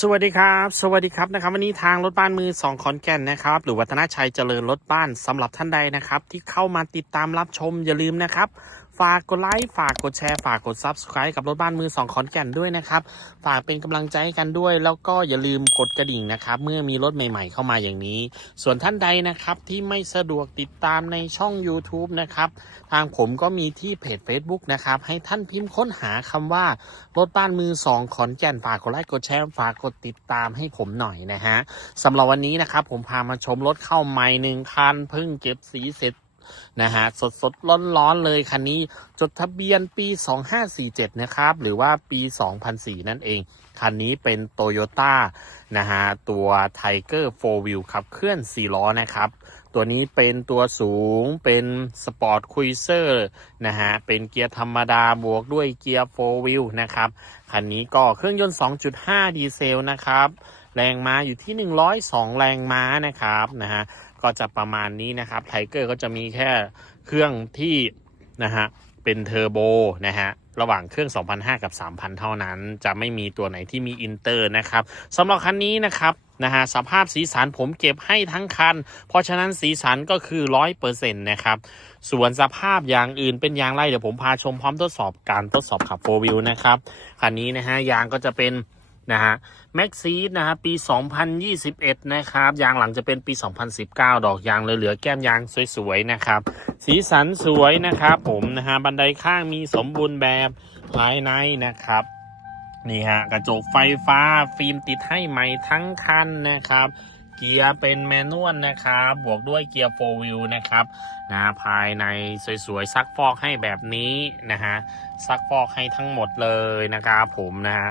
สวัสดีครับ สวัสดีครับนะครับ วันนี้ทางรถบ้านมือสองขอนแก่นนะครับ หรือวัฒนชัยเจริญรถบ้านสำหรับท่านใดนะครับ ที่เข้ามาติดตามรับชมอย่าลืมนะครับ ฝากกดไลค์ฝากกดแชร์ฝากกด Subscribe กับรถบ้านมือสองขอนแก่นด้วยนะครับ ฝากเป็นกำลังใจให้กันด้วย แล้วก็อย่าลืมกดกระดิ่งนะครับ เมื่อมีรถใหม่ๆเข้ามาอย่างนี้ ส่วนท่านใดนะครับที่ไม่สะดวกติดตามในช่อง YouTube นะครับ ทางผมก็มีที่เพจ Facebook นะครับ ให้ท่านพิมพ์ค้นหาคำว่า รถบ้านมือสองขอนแก่นฝากกดไลค์กดแชร์ฝากกดติดตามให้ผมหน่อยนะฮะสำหรับวันนี้นะครับผมพามาชมรถเข้าใหม่หนึ่งคันเพิ่งเก็บสีเสร็จ นะฮะสดสดร้อนร้อนเลยคันนี้จดทะเบียนปี 2547 นะครับ หรือว่าปี 2004 นั่นเอง คันนี้เป็น t o y ยต้านะฮะตัว Tiger 4 Wheel ขับเคลื่อน 4 ล้อนะครับ ตัวนี้เป็นตัวสูงเป็นสปอร์ตคุยเซอร์นะฮะเป็นเกียร์ธรรมดาบวกด้วยเกียร์4 Wheel นะครับ คันนี้ก็เครื่องยนต์ 2.5 ดีเซลนะครับแรงม้าอยู่ที่ 102 แรงม้านะครับนะฮะ ก็จะประมาณนี้นะครับไทเกอร์ก็จะมีแค่เครื่องที่นะฮะเป็นเทอร์โบนะฮะระหว่างเครื่อง 2,500 กับ 3,000 เท่านั้น จะไม่มีตัวไหนที่มีอินเตอร์นะครับสำหรับคันนี้นะครับนะฮะสภาพสีสันผมเก็บให้ทั้งคัน เพราะฉะนั้นสีสันก็คือ 100%นะครับ ส่วนสภาพอย่างอื่นเป็นยางไร เดี๋ยวผมพาชมพร้อมทดสอบการทดสอบขับโฟวิวนะครับ คันนี้นะฮะยางก็จะเป็น นะฮะแม็กซีดนะฮะปี 2021 นะครับ ยางหลังจะเป็นปี 2019 ดอกยางเหลือๆแก้มยางสวยๆนะครับ สีสันสวยนะครับผมนะฮะบันไดข้างมีสมบูรณ์แบบภายในนะครับนี่ฮะกระจกไฟฟ้าฟิล์มติดให้ใหม่ทั้งคันนะครับ เกียร์เป็นแมนนวลนะครับ บวกด้วยเกียร์โฟวิลนะครับนะภายในสวยๆซักฟอกให้แบบนี้นะฮะซักฟอกให้ทั้งหมดเลยนะครับผมนะฮะ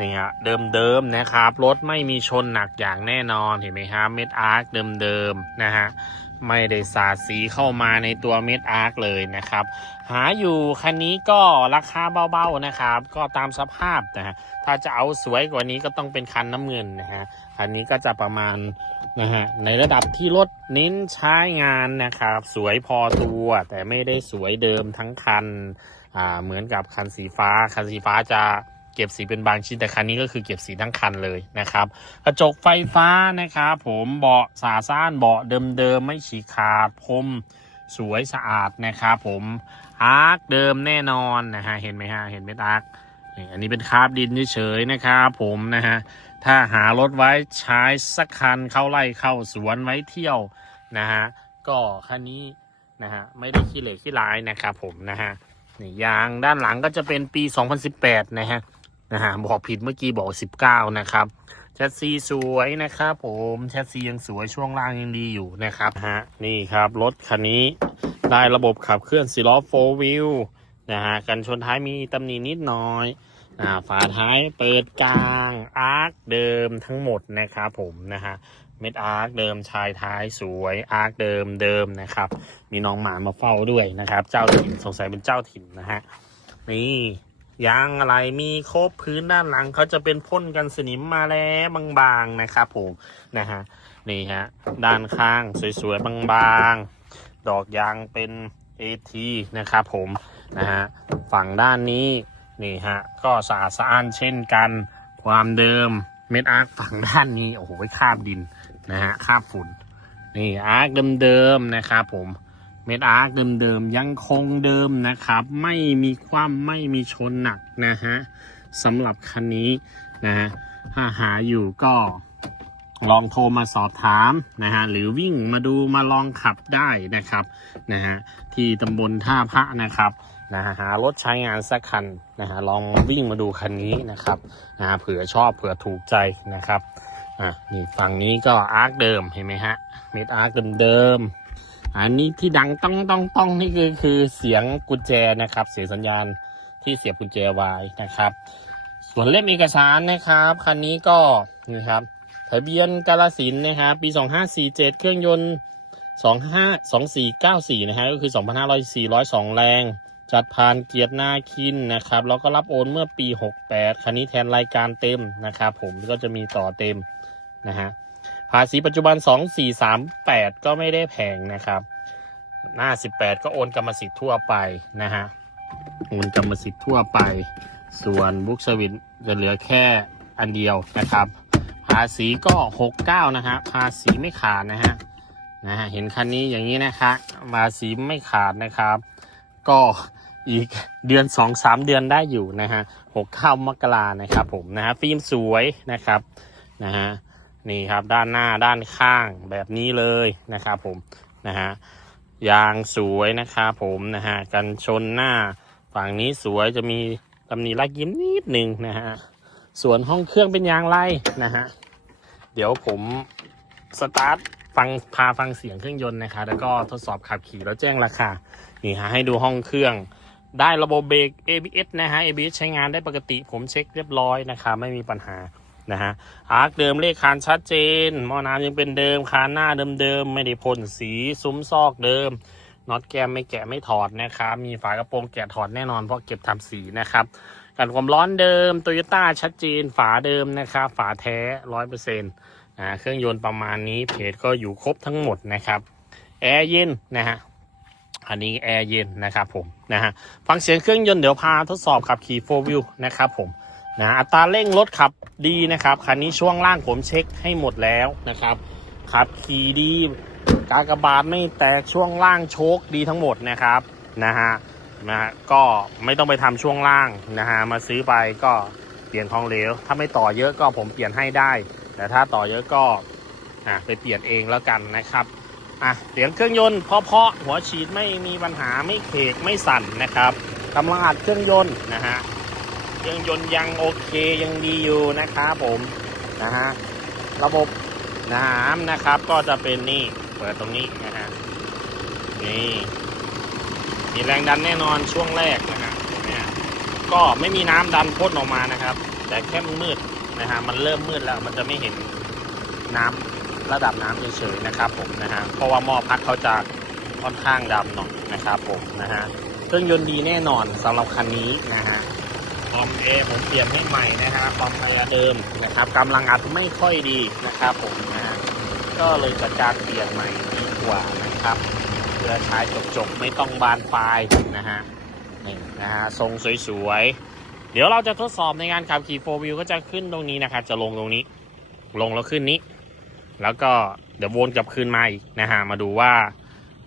นี่ฮะเดิมๆนะครับ รถไม่มีชนหนักอย่างแน่นอนเห็นไหมครับเม็ดอาร์คเดิมๆนะฮะไม่ได้สาดสีเข้ามาในตัวเม็ดอาร์คเลยนะครับ หาอยู่คันนี้ก็ราคาเบาๆนะครับ ก็ตามสภาพนะฮะถ้าจะเอาสวยกว่านี้ก็ต้องเป็นคันน้ำเงินนะฮะคันนี้ก็จะประมาณนะฮะในระดับที่รถเน้นใช้งานนะครับ สวยพอตัว แต่ไม่ได้สวยเดิมทั้งคันอ่าเหมือนกับคันสีฟ้าคันสีฟ้าจะ เก็บสีเป็นบางชิ้นแต่คันนี้ก็คือเก็บสีทั้งคันเลยนะครับ กระจกไฟฟ้านะครับผมเบาะสาซ่านเบาะเดิมๆไม่ฉีกขาดพรมสวยสะอาดนะครับผมอาร์คเดิมแน่นอนนะฮะเห็นไหมฮะเห็นไหมอาร์คนี่อันนี้เป็นคาบดินเฉยๆนะครับผมนะฮะถ้าหารถไว้ใช้สักคันเข้าไล่เข้าสวนไว้เที่ยวนะฮะก็คันนี้นะฮะไม่ได้ขี้เหร่ขี้ร้ายนะครับผมนะฮะนี่ยางด้านหลังก็จะเป็นปี 2018 นะฮะ นะฮะบอกผิดเมื่อกี้บอก19นะครับแชสซีสวยนะครับผมแชสซียังสวยช่วงล่างยังดีอยู่นะครับฮะนี่ครับรถคันนี้ได้ระบบขับเคลื่อนซีล้อโฟวิลนะฮะกันชนท้ายมีตำหนินิดหน่อยอ่าฝาท้ายเปิดกลางอาร์คเดิมทั้งหมดนะครับผมนะฮะเม็ดอาร์คเดิมชายท้ายสวยอาร์คเดิมเดิมนะครับ มีน้องหมามาเฝ้าด้วยนะครับ เจ้าถิ่นสงสัยเป็นเจ้าถิ่นนะฮะนี่ ยางอะไรมีครบพื้นด้านหลังเขาจะเป็นพ่นกันสนิมมาแล้วบางๆนะครับผมนะฮะนี่ฮะด้านข้างสวยๆบางๆ ดอกยางเป็น AT นะครับผมนะฮะฝั่งด้านนี้นี่ฮะก็สะอาดสะอ้านเช่นกันความเดิมเม็ดอาร์คฝั่งด้านนี้โอ้โหคาบดินนะฮะคาบฝุ่นนี่อาร์คเดิมๆนะครับผม เม็ดอาร์คเดิมๆ ยังคงเดิมนะครับ ไม่มีความไม่มีชนหนักนะฮะสำหรับคันนี้นะฮะถ้าหาอยู่ก็ลองโทรมาสอบถามนะฮะหรือวิ่งมาดูมาลองขับได้นะครับนะฮะที่ตำบลท่าพระนะครับนะฮะหารถใช้งานสักคันนะฮะลองวิ่งมาดูคันนี้นะครับนะฮะเผื่อชอบเผื่อถูกใจนะครับอะนี่ฝั่งนี้ก็อาร์คเดิมเห็นไหมฮะเม็ดอาร์คเดิมๆ อันนี้ที่ดังต้องต้องต้องนี่คือคือเสียงกุญแจนะครับ เสียงสัญญาณที่เสียบกุญแจไว้นะครับ ส่วนเล่มเอกสารนะครับคันนี้ก็นี่ครับทะเบียนกาลสินนะครับปี 2547 เครื่องยนต์ 25 2494 นะฮะก็คือ 2,500 402แรง จัดผ่านเกียรตินาคินนะครับแล้วก็รับโอนเมื่อปี 68 คันนี้แทนรายการเต็มนะครับ ผมก็จะมีต่อเต็มนะฮะ ภาษีปัจจุบัน 2438 ก็ไม่ได้แพงนะครับ หน้า 18 ก็โอนกรรมสิทธิ์ทั่วไปนะฮะ โอนกรรมสิทธิ์ทั่วไป ส่วนบุ๊กสวิตจะเหลือแค่อันเดียวนะครับ ภาษีก็ 69 นะฮะ ภาษีไม่ขาดนะฮะ นะฮะ เห็นคันนี้อย่างนี้นะคะ ภาษีไม่ขาดนะครับ ก็อีกเดือน 2-3 เดือนได้อยู่นะฮะ 69 มกรานะครับผมนะฮะ ฟิล์มสวยนะครับ นะฮะ นี่ครับด้านหน้าด้านข้างแบบนี้เลยนะครับผมนะฮะยางสวยนะครับผมนะฮะกันชนหน้าฝั่งนี้สวยจะมีตำหนิลายยิ้มนิดหนึ่งนะฮะส่วนห้องเครื่องเป็นยางไรนะฮะเดี๋ยวผมสตาร์ทฟังพาฟังเสียงเครื่องยนต์นะคะแล้วก็ทดสอบขับขี่แล้วแจ้งราคานี่ฮะให้ดูห้องเครื่องได้ระบบเบรก ABS นะฮะ ABS ใช้งานได้ปกติผมเช็คเรียบร้อยนะครับไม่มีปัญหา นะฮะอาร์คเดิมเลขคานชัดเจนหม้อน้ำยังเป็นเดิมคานหน้าเดิมๆไม่ได้พ่นสีซุ้มซอกเดิมน็อตแก้มไม่แกะไม่ถอดนะครับ มีฝากระโปรงแกะถอดแน่นอนเพราะเก็บทำสีนะครับกันความร้อนเดิมโตโยต้าชัดเจนฝาเดิมนะครับ ฝาแท้ร้อยเปอร์เซ็นต์เครื่องยนต์ประมาณนี้เพจก็อยู่ครบทั้งหมดนะครับแอร์เย็นนะฮะอันนี้แอร์เย็นนะครับผมนะฮะฟังเสียงเครื่องยนต์เดี๋ยวพาทดสอบขับขี่โฟวิวนะครับผม นะอัตราเร่งรถขับดีนะครับคันนี้ช่วงล่างผมเช็คให้หมดแล้วนะครับขับขี่ดีกากบาทไม่แตกช่วงล่างโชคดีทั้งหมดนะครับนะฮะนะฮะก็ไม่ต้องไปทำช่วงล่างนะฮะมาซื้อไปก็เปลี่ยนของเหลว ถ้าไม่ต่อเยอะก็ผมเปลี่ยนให้ได้ แต่ถ้าต่อเยอะก็อะไปเปลี่ยนเองแล้วกันนะครับอะเสียงเครื่องยนต์เพาะๆหัวฉีดไม่มีปัญหาไม่เคกไม่สั่นนะครับกำลังอัดเครื่องยนต์นะฮะ เครื่องยนต์ยังโอเคยังดีอยู่นะครับผมนะฮะระบบน้ำนะครับก็จะเป็นนี่เปิดตรงนี้นะฮะนี่มีแรงดันแน่นอนช่วงแรกนะฮะเนี่ยก็ไม่มีน้ำดันพ่นออกมานะครับ แต่แค่มืดนะฮะมันเริ่มมืดแล้วมันจะไม่เห็นน้ำระดับน้ำเฉยๆนะครับผมนะฮะเพราะว่าหม้อพักเขาจะค่อนข้างดำหน่อยนะครับผมนะฮะเครื่องยนต์ดีแน่นอนสำหรับคันนี้นะฮะ คอมเอผมเปลี่ยนให้ใหม่นะฮะคอมเอเดิมนะครับกำลังอัดไม่ค่อยดีนะครับผมนะฮะก็เลยจัดการเปลี่ยนใหม่ดีกว่านะครับเพื่อใช้จบๆไม่ต้องบานปลายนะฮะนี่นะฮะทรงสวยๆ เดี๋ยวเราจะทดสอบในการขับขี่โฟวิวก็จะขึ้นตรงนี้นะครับ จะลงตรงนี้ ลงแล้วขึ้นนี้ แล้วก็เดี๋ยววนกลับคืนมาอีกนะฮะมาดูว่า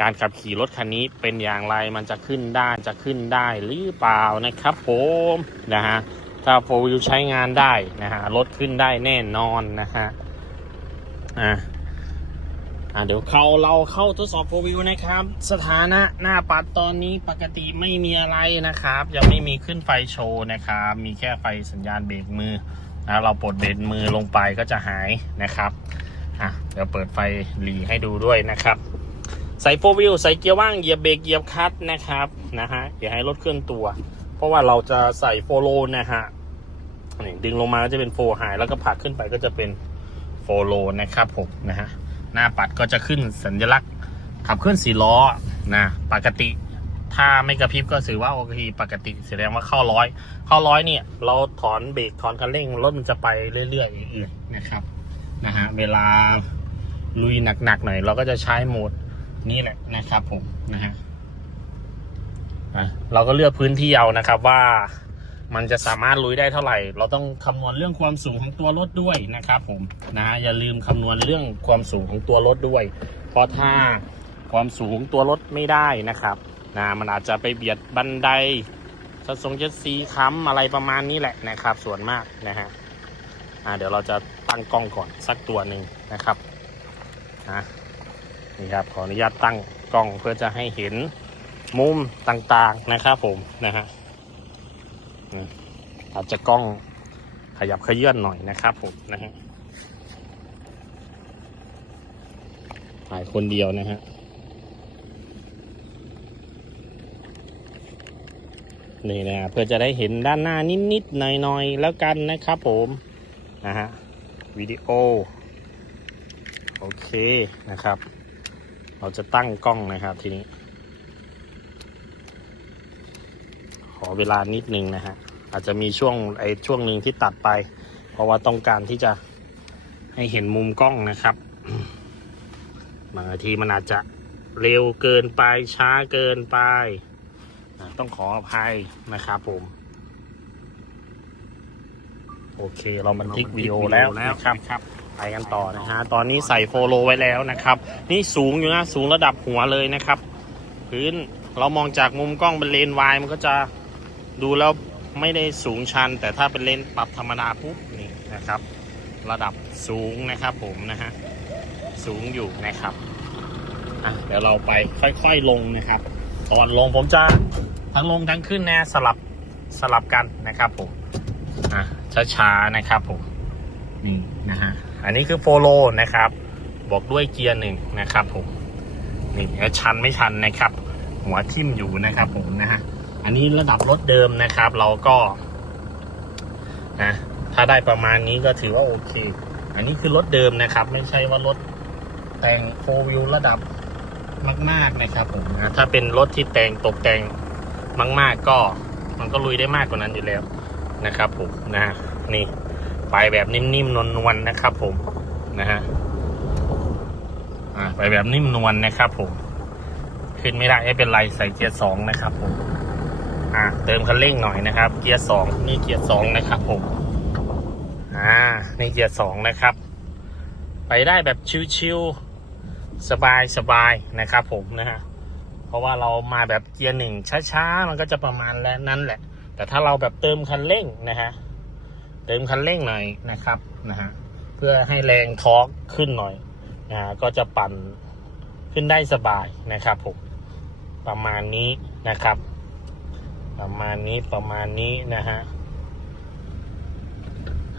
การขับขี่รถคันนี้เป็นอย่างไรมันจะขึ้นได้จะขึ้นได้หรือเปล่านะครับผมนะฮะถ้าโฟวิวใช้งานได้นะฮะรถขึ้นได้แน่นอนนะฮะอ่าอ่าเดี๋ยวเขาเราเข้าทดสอบโฟวิวนะครับ สถานะหน้าปัดตอนนี้ปกติไม่มีอะไรนะครับ ยังไม่มีขึ้นไฟโชว์นะครับ มีแค่ไฟสัญญาณเบรกมือนะเราปลดเบรกมือลงไปก็จะหายนะครับอะเดี๋ยวเปิดไฟหลีให้ดูด้วยนะครับ ใส่โฟวิวใส่เกียร์ว่างเหยียบเบรกเหยียบคัตนะครับนะฮะอย่าให้รถเคลื่อนตัว เพราะว่าเราจะใส่โฟโลนะฮะนี่ดึงลงมาก็จะเป็นโฟหายแล้วก็ผลักขึ้นไปก็จะเป็นโฟโลนะครับผมนะฮะหน้าปัดก็จะขึ้นสัญลักษณ์ขับเคลื่อนสี่ล้อนะปกติ ถ้าไม่กระพริบก็ถือว่าโอเคปกติแสดงว่าเข้าร้อย เข้าร้อยเนี่ย เราถอนเบรกถอนคันเร่งรถมันจะไปเรื่อยๆอื่นๆนะครับนะฮะเวลาลุยหนักๆหน่อยเราก็จะใช้โหมด นี้แหละนะครับผมนะฮะเราก็เลือกพื้นที่เอานะครับว่ามันจะสามารถลุยได้เท่าไหร่ เราต้องคำนวณเรื่องความสูงของตัวรถด้วยนะครับผมนะฮะอย่าลืมคำนวณเรื่องความสูงของตัวรถด้วย เพราะถ้าความสูงตัวรถไม่ได้นะครับนะมันอาจจะไปเบียดบันไดสัดทรงเจ็ดสีค้ำอะไรประมาณนี้แหละนะครับ ส่วนมากนะฮะอ่าเดี๋ยวเราจะตั้งกล้องก่อนสักตัวหนึ่งนะครับนะ นี่ครับขออนุญาตตั้งกล้องเพื่อจะให้เห็นมุมต่างๆนะครับผมนะฮะอาจจะกล้องขยับขยื่นหน่อยนะครับผมนะฮะถ่ายคนเดียวนะฮะนี่นะเพื่อจะได้เห็นด้านหน้านิดๆหน่อยๆแล้วกันนะครับผมนะฮะวิดีโอ โอเคนะครับ เราจะตั้งกล้องนะครับทีนี้ ขอเวลานิดนึงนะฮะอาจจะมีช่วงไอช่วงหนึ่งที่ตัดไป เพราะว่าต้องการที่จะให้เห็นมุมกล้องนะครับบางทีมันอาจจะเร็วเกินไปช้าเกินไป ต้องขออภัยนะครับผม โอเคเราบันทึกวิดีโอแล้วนะครับ ไปกันต่อนะฮะ ตอนนี้ใส่โฟโลไว้แล้วนะครับ นี่สูงอยู่นะ สูงระดับหัวเลยนะครับ พื้นเรามองจากมุมกล้องเป็นเลนวายมันก็จะดูแล้วไม่ได้สูงชัน แต่ถ้าเป็นเลนปรับธรรมดาปุ๊บนี่นะครับ ระดับสูงนะครับผมนะฮะ สูงอยู่นะครับอะเดี๋ยวเราไปค่อยๆลงนะครับ ตอนลงผมจะทั้งลงทั้งขึ้นแนะสลับสลับกันนะครับผมอะช้าๆนะครับผมนี่นะฮะ อันนี้คือโฟโลนะครับ บอกด้วยเกียร์หนึ่งนะครับผมนี่ชันไม่ชันนะครับ หัวทิ่มอยู่นะครับผมนะฮะอันนี้ระดับรถเดิมนะครับ เราก็นะถ้าได้ประมาณนี้ก็ถือว่าโอเค อันนี้คือรถเดิมนะครับ ไม่ใช่ว่ารถแต่งโฟวิวระดับมาก ๆนะครับผมนะถ้าเป็นรถที่แต่งตกแต่งมาก ๆ ก็ มันก็ลุยได้มากกว่านั้นอยู่แล้วนะครับผมนะนี่ ไปแบบนิ่มๆนวลๆนะครับผมนะฮะไปแบบนิ่มนวลนะครับผม ขึ้นไม่ได้ไม่เป็นไรใส่เกียร์สองนะครับผมอ่าเติมคันเร่งหน่อยนะครับ เกียร์สองนี่เกียร์สองนะครับผมอ่านี่เกียร์สองนะครับ ไปได้แบบชิวๆสบายๆนะครับผมนะฮะเพราะว่าเรามาแบบเกียร์หนึ่งช้าๆ มันก็จะประมาณแล้วนั้นแหละ แต่ถ้าเราแบบเติมคันเร่งนะฮะ เติมคันเร่งหน่อยนะครับนะฮะเพื่อให้แรงทอร์กขึ้นหน่อยนะฮะก็จะปั่นขึ้นได้สบายนะครับผมประมาณนี้นะครับ ประมาณนี้ประมาณนี้นะฮะ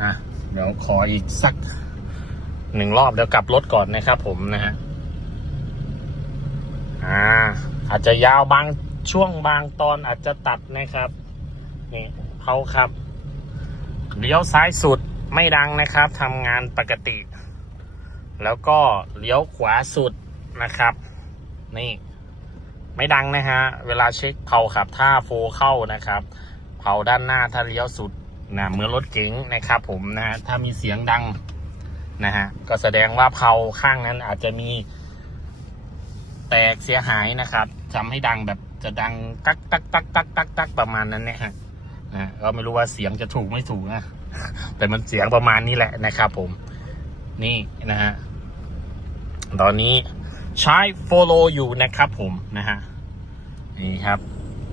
อะเดี๋ยวขออีกสักหนึ่งรอบเดี๋ยวกลับรถก่อนนะครับผมนะฮะอ่าอาจจะยาวบางช่วงบางตอนอาจจะตัดนะครับ นี่เขาครับ เลี้ยวซ้ายสุดไม่ดังนะครับทำงานปกติ แล้วก็เลี้ยวขวาสุดนะครับ นี่ ไม่ดังนะฮะ เวลาเช็คเผาขับถ้าโฟเข้านะครับ เผาด้านหน้าถ้าเลี้ยวสุดนะเมื่อรถเก๋งนะครับ ผมนะฮะถ้ามีเสียงดังนะฮะก็แสดงว่าเผาข้างนั้นอาจจะมีแตกเสียหายนะครับทำให้ดังแบบจะดังตักตักตักตักตักตักประมาณนั้นเนี่ยฮะ นะก็ไม่รู้ว่าเสียงจะถูกไม่ถูกนะ แต่มันเสียงประมาณนี้แหละนะครับผม นี่นะฮะ ตอนนี้ใช้ follow อยู่นะครับผมนะฮะ นี่ครับ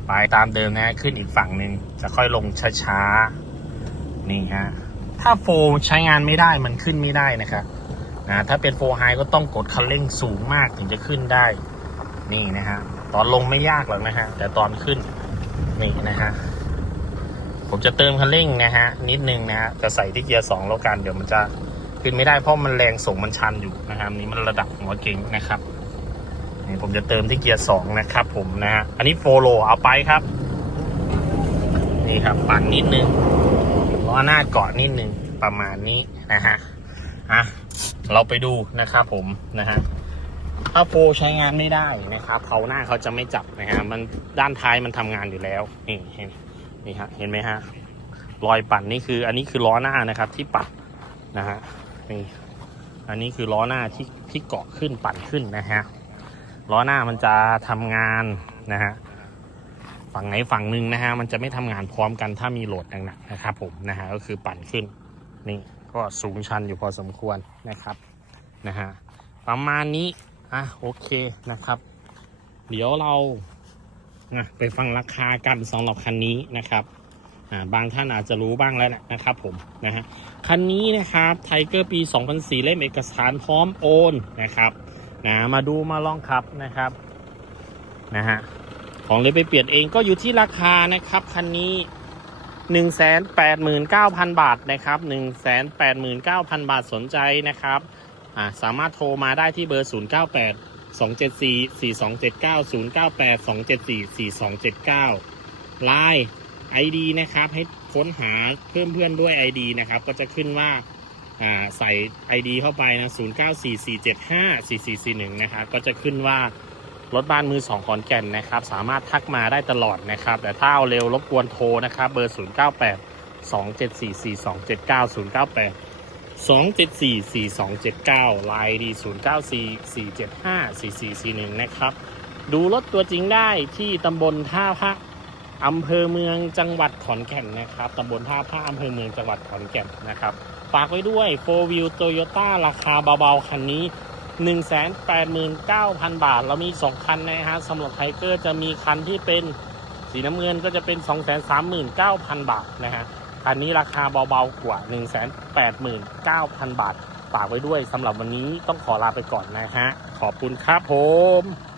ไปตามเดิมนะขึ้นอีกฝั่งหนึ่งจะค่อยลงช้าๆ นี่ฮะ ถ้าโฟใช้งานไม่ได้มันขึ้นไม่ได้นะครับนะถ้าเป็นโฟไฮก็ต้องกดคันเร่งสูงมากถึงจะขึ้นได้ นี่นะฮะ ตอนลงไม่ยากหรอกนะฮะ แต่ตอนขึ้น นี่นะฮะ ผมจะเติมคันเร่งนะฮะนิดนึงนะฮะจะใส่ที่เกียร์สองแล้วกันเดี๋ยวมันจะขึ้นไม่ได้เพราะมันแรงส่งมันชันอยู่นะครับนี่มันระดับหัวเก่งนะครับนี่ผมจะเติมที่เกียร์สองนะครับ ผมนะฮะอันนี้โฟโลเอาไปครับ นี่ครับปั่นนิดนึงล้อหน้าเกาะนิดนึงประมาณนี้นะฮะอะเราไปดูนะครับผมนะฮะถ้าโฟใช้งานไม่ได้นะครับเผาหน้าเขาจะไม่จับนะฮะมันด้านท้ายมันทำงานอยู่แล้วนี่เห็น นี่ฮะเห็นไหมฮะรอยปั่นนี่คือ อันนี้คือล้อหน้านะครับที่ปัดนะฮะนี่อันนี้คือล้อหน้าที่ที่เกาะขึ้นปั่นขึ้นนะฮะล้อหน้ามันจะทำงานนะฮะฝั่งไหนฝั่งหนึ่งนะฮะมันจะไม่ทำงานพร้อมกันถ้ามีโหลดหนักๆนะครับผมนะฮะก็คือปั่นขึ้นนี่ก็สูงชันอยู่พอสมควรนะครับนะฮะประมาณนี้อะโอเคนะครับ เดี๋ยวเรา นะไปฟังราคากันสำหรับคันนี้นะครับบางท่านอาจจะรู้บ้างแล้วนะครับผมนะฮะคันนี้นะครับไทเกอร์ปี 2004 เล่มเอกสารพร้อมโอนนะครับนะมาดูมาลองขับนะครับนะฮะของเลยไปเปลี่ยนเองก็อยู่ที่ราคานะครับคันนี้189,000 บาทนะครับ189,000 บาทสนใจนะครับสามารถโทรมาได้ที่เบอร์ 098 274 4279 098 274 4279ไลน์ ID นะครับ ให้ค้นหาเพิ่มเพื่อนด้วย ID นะครับ ก็จะขึ้นว่าใส่ ID เข้าไปนะ094475 4441 นะครับ ก็จะขึ้นว่ารถบ้านมือสองขอนแก่นนะครับ สามารถทักมาได้ตลอดนะครับ แต่ถ้าเอาเร็วรบกวนโทรนะครับ เบอร์ 098 274 4279 098 สองเจ็ดสี่สี่สองเจ็ดเก้าไลน์ดีศูนย์เก้าสี่สี่เจ็ดห้าสี่สี่สี่หนึ่งนะครับ ดูรถตัวจริงได้ที่ตำบลท่าพระอำเภอเมืองจังหวัดขอนแก่นนะครับตำบลท่าผ้าอำเภอเมืองจังหวัดขอนแก่นนะครับ ฝากไว้ด้วยโฟวิวโตโยต้าราคาเบาๆ คันนี้ 189,000 บาท เรามี 2 คันนะฮะสำหรับไทเกอร์จะมีคันที่เป็นสีน้ำเงินก็จะเป็น 239,000 บาทนะฮะ คันนี้ราคาเบาๆกว่า 189,000 บาท ฝากไว้ด้วยสำหรับวันนี้ต้องขอลาไปก่อนนะฮะ ขอบคุณครับผม